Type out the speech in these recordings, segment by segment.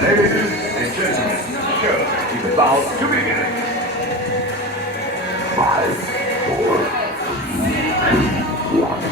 Ladies and gentlemen, the show is about to begin. Five, four, three, one.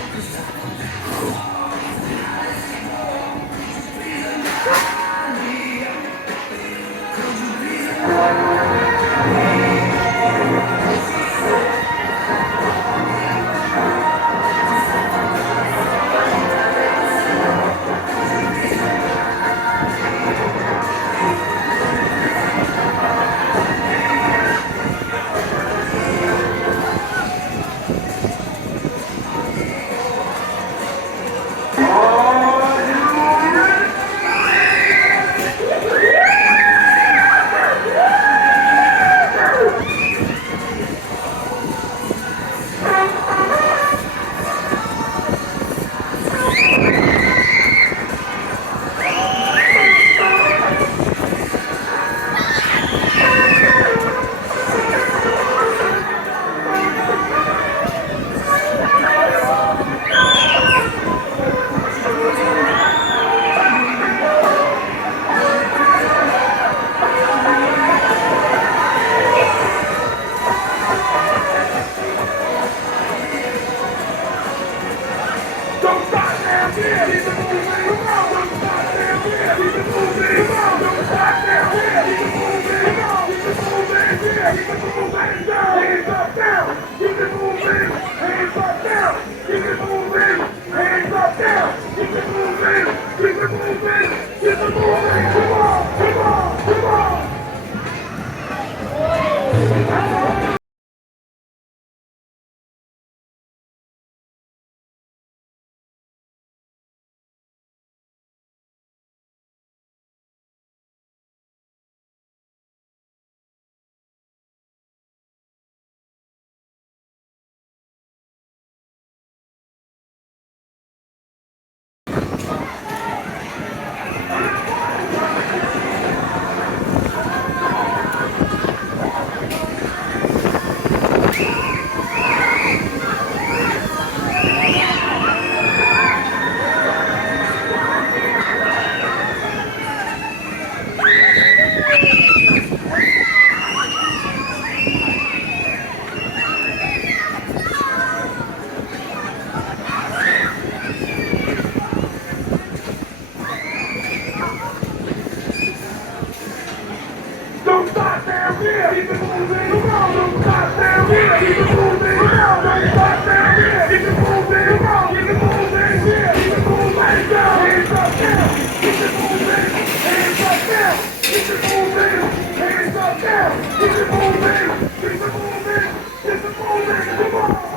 Don't stop down here. Keep it moving. Come on, don't stop down here. Keep it moving. Come on, don't stop down here. Keep it moving. Come on, keep it moving. Yeah, keep it moving. Let it go. Hands up down. Keep it moving. Hands up down. Keep it moving. Hands up down. Keep it moving. Keep it moving. Keep it moving. Come on.